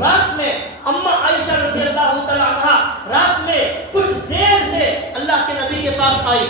رات میں اما عائشہ رضی اللہ تعالیٰ عنہا رات میں کچھ دیر سے اللہ کے نبی کے پاس آئی.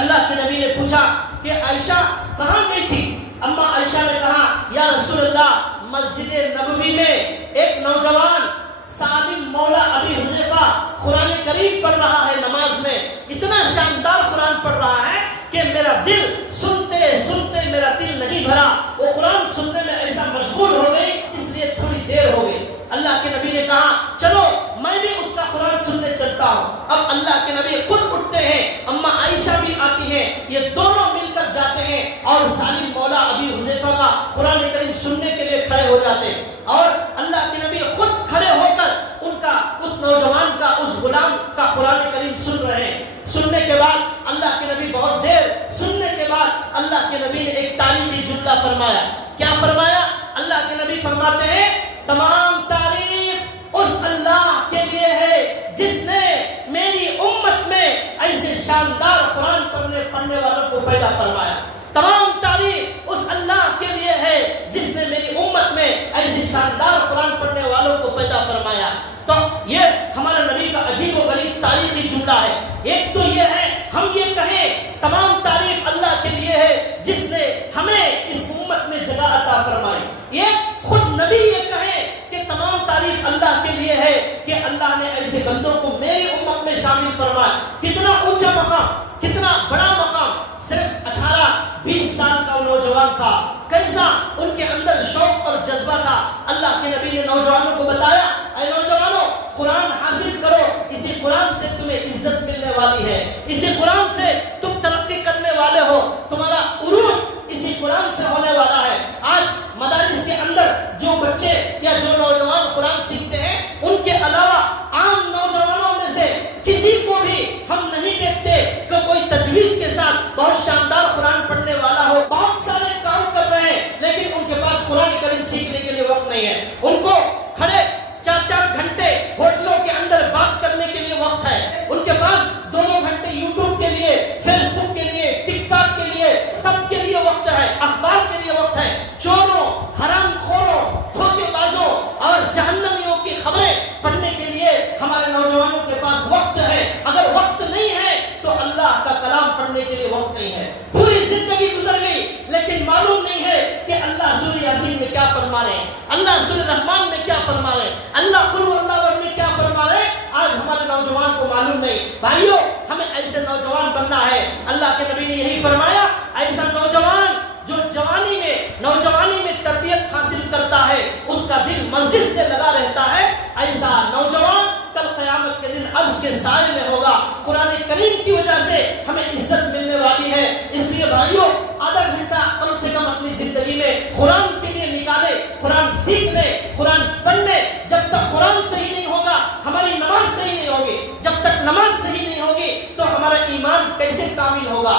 اللہ کے نبی نے پوچھا کہ عائشہ کہاں گئی تھی؟ اما عائشہ نے کہا یا رسول اللہ مسجد نبوی میں ایک نوجوان سالم مولا ابی حذیفہ قرآن کریم پڑھ رہا ہے نماز میں. اتنا شاندار قرآن پڑھ رہا ہے کہ میرا دل سنتے سنتے میرا دل نہیں بھرا. وہ قرآن سننے میں ایسا مشغول ہو گئی اس لیے تھوڑی دیر ہو گئی. اللہ کے نبی نے کہا چلو میں بھی اس کا قرآن سننے چلتا ہوں. اب اللہ کے نبی خود اٹھتے ہیں, اما عائشہ بھی آتی ہیں, یہ دونوں مل کر جاتے ہیں اور سالم مولا ابی حذیفہ کا قرآن کریم سننے کے لیے کھڑے ہو جاتے ہیں. اور اللہ کے نبی خود کھڑے ہو کر ان کا اس نوجوان کا اس غلام کا قرآن کریم سن رہے ہیں. سننے کے بعد اللہ کے نبی بہت دیر سننے کے بعد اللہ کے نبی نے ایک تاریخی جملہ فرمایا. کیا فرمایا؟ اللہ کے نبی فرماتے ہیں تمام تعریف اس اللہ کے لیے ہے جس نے میری امت میں ایسے شاندار قرآن پڑھنے والوں کو پیدا فرمایا. تمام تعریف اس اللہ کے لیے ہے جس نے میری امت میں ایسے شاندار قرآن پڑھنے والوں کو پیدا فرمایا. تو یہ ہمارے نبی کا عجیب و غریب تاریخی جملہ ہے. ایک تو یہ ہے ہم یہ کہیں تمام تعریف اللہ کے لیے ہے جس نے ہمیں اس امت میں جگہ عطا فرمائی. یہ خود نبی یہ کہیں کہ تمام تعریف اللہ کے لیے ہے کہ اللہ نے ایسے بندوں کو میری امت میں شامل فرمایا. کتنا اونچا مقام, کتنا بڑا مقام. صرف 18-20 سال کا نوجوان تھا, کیسا ان کے اندر شوق اور جذبہ تھا. اللہ کے نبی نے نوجوانوں کو بتایا اے نوجوانوں قرآن حاصل کرو, اسی قرآن سے تمہیں عزت ملنے والی ہے, اسی قرآن سے تم ترقی کرنے والے ہو, تمہارا عروج اسی قرآن سے ہونے والا ہے. آج مدارس کے اندر جو بچے یا جو نوجوان قرآن سیکھتے ہیں ان کے علاوہ عام نوجوانوں میں سے کسی کو بھی ہم نہیں دیکھتے کہ کوئی تجوید کے ساتھ بہت شاندار قرآن پڑھنے والا ہو. بہت سارے کام کر رہے ہیں لیکن ان کے پاس قرآن کریم سیکھنے کے لیے وقت نہیں ہے. ان کو کھڑے 4-4 گھنٹے ہوٹلوں کے اندر بات کرنے کے لیے وقت ہے. ان کے پاس 2-2 گھنٹے یوٹیوب کے لیے, فیس بک کے لیے, ٹک ٹاک کے لیے, سب کے لیے وقت ہے, اخبار کے لیے وقت ہے. چوروں, حرام خوروں, دھوکے بازوں اور جہنمیوں کی خبریں پڑھنے کے لیے ہمارے نوجوانوں کے پاس وقت ہے. اگر وقت نہیں ہے تو اللہ کا کلام پڑھنے کے لیے وقت نہیں ہے. پوری زندگی گزر گئی لیکن معلوم نہیں ہے کہ اللہ سورہ یاسین میں کیا فرما رہے ہیں, اللہ سورہ رحمان میں کیا فرما رہے ہیں, اللہ قل هو اللہ احد میں کیا فرما رہے ہیں. آج ہمارے نوجوان کو معلوم نہیں. بھائیو ہمیں ایسے نوجوان بننا ہے. اللہ کے نبی نے یہی فرمایا ایسا نوجوان جو نوجوانی میں تربیت حاصل کرتا ہے اس کا دل مسجد سے لگا رہتا ہے, ایسا نوجوان کل قیامت کے دن عرش کے سائے میں ہوگا. قرآن کریم کی وجہ سے ہمیں عزت ملنے والی ہے. اس لیے بھائیو آدھا گھنٹہ کم سے کم اپنی زندگی میں قرآن کے لیے نکالے, قرآن سیکھنے, قرآن پڑھنے. جب تک قرآن صحیح نہیں ہوگا ہماری نماز صحیح نہیں ہوگی. جب تک نماز صحیح نہیں ہوگی تو ہمارا ایمان کیسے کامل ہوگا.